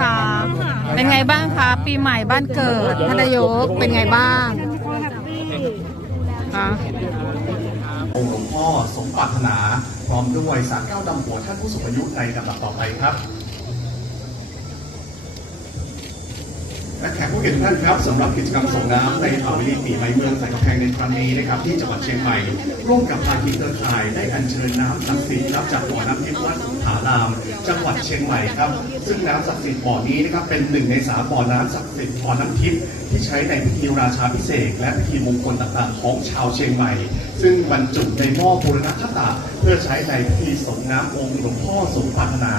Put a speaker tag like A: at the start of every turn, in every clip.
A: คะ เป็นไงบ้างคะ ปีใหม่บ้านเกิดท่านนายกเป็นไงบ้างคะ
B: องค์หลวงพ่อสมปรารถนา พร้อมด้วยสารเก้าดำหัวท่านผู้สูงอายุในลำดับต่อไปครับ และแขกผู้เกียรติท่านครับสำหรับกิจกรรมส่งน้ำในถาวิลีปีใหม่เมืองสายกำแพงในครั้งนี้นะครับที่จังหวัดเชียงใหม่ ร่วมกับภาคีเครือข่ายได้อัญเชิญน้ำศักดิ์สิทธิ์รับจากบ่อน้ำทิพย์วัดผาราม จังหวัดเชียงใหม่ครับซึ่งน้ำศักดิ์สิทธิ์บ่อนี้นะครับเป็นหนึ่งในสามบ่อน้ำศักดิ์สิทธิ์บ่อน้ำทิพย์ที่ใช้ในพิธีราชาพิเศษและพิธีมงคลต่างๆ ของชาวเชียงใหม่ ซึ่งบรรจุในหม้อบูรณะคตะเพื่อใช้ในพิธีส่งน้ำองค์หลวงพ่อสมปรารถนา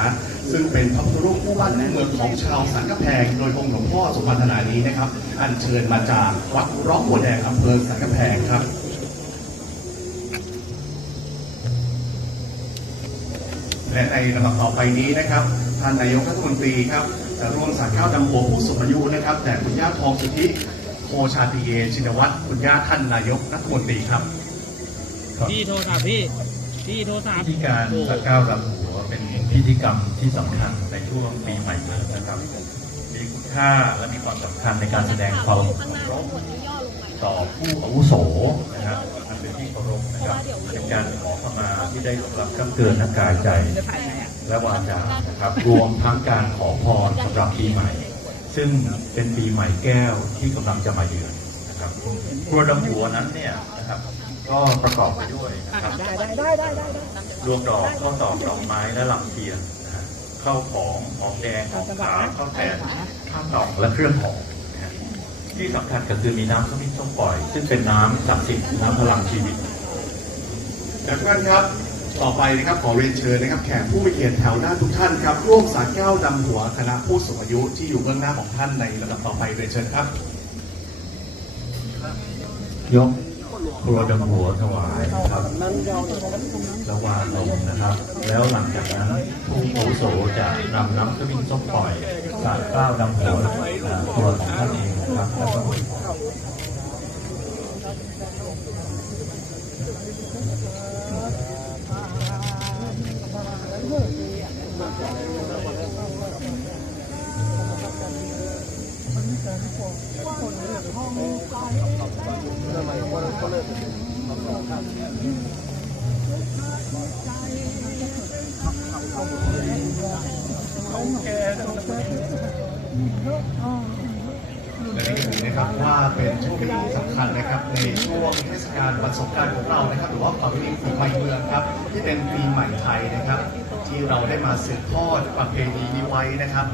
B: ซึ่งเป็นพระพุทธรูปคู่บ้านเมืองของชาวสันกำแพง โดยองค์หลวงพ่อสมปรารถนานี้นะครับ อัญเชิญมาจากวัดร้องหัวแดงอำเภอสันกำแพงครับและในลำดับต่อไปนี้นะครับท่านนายกรัฐมนตรีครับจะร่วมสารข้าวดำหัวผู้สูงอายุนะครับ แต่คุณย่าทองสุทธิโคชาติเยชินวัตรคุณย่าท่านนายกรัฐมนตรีครับ
C: พี่โทรศัพท์พี่ พี่โทรศัพ
D: พิธีการสักเก้ารำหัวเป็นพิธีกรรมที่สำคัญในช่วงปีใหม่เมืองนะครับ มีคุณค่าและมีความสำคัญในการแสดงความเคารพต่อผู้อาวุโสนะครับอันเป็นที่เคารพนะครับเป็นการขอขมาที่ได้รับกำเกินทั้งกายใจ และวาจานะครับ รวมทั้งการขอพรสำหรับปีใหม่ ซึ่งเป็นปีใหม่แก้วที่กำลังจะมาเยือนนะครับครัวดำหัวนั้นเนี่ยนะครับ ก็ประกอบไปด้วยนะครับรวมดอกข้าวตอกดอกไม้และลำเทียนนะฮะข้าวของหอมแดงหอมขาวข้าวแตนข้าวตอกและเครื่องหอมนะฮะที่สำคัญก็คือมีน้ำขมิ้นส้มปล่อย ซึ่งเป็นน้ำศักดิ์สิทธิ์น้ำพลังชีวิต
B: จากนั้นครับต่อไปนะครับขอเรียนเชิญนะครับแขกผู้มีเกียรติแถวหน้าทุกท่านครับร่วมสารแก้วดำหัวคณะผู้สูงอายุที่อยู่เบื้องหน้าของท่านในลำดับต่อไปเรียนเชิญครับ
D: ยก ครัวดำหัวถวายนะครับระวางลงนะครับ แล้วหลังจากนั้นผู้อโสจะนำน้ำขมิ้นส้มปล่อยสาดกล้าวดำหัวตัวของท่านเองนะครับแล้วก็
B: และนี่ก็ถือนะครับว่าเป็นช่วงที่สำคัญนะครับ ในช่วงเทศกาลวันสงกรานต์ของเรานะครับ หรือว่าประเพณีปีใหม่เมืองครับ ที่เป็นปีใหม่ไทยนะครับ ที่เราได้มาสืบทอดประเพณีนี้ไว้นะครับ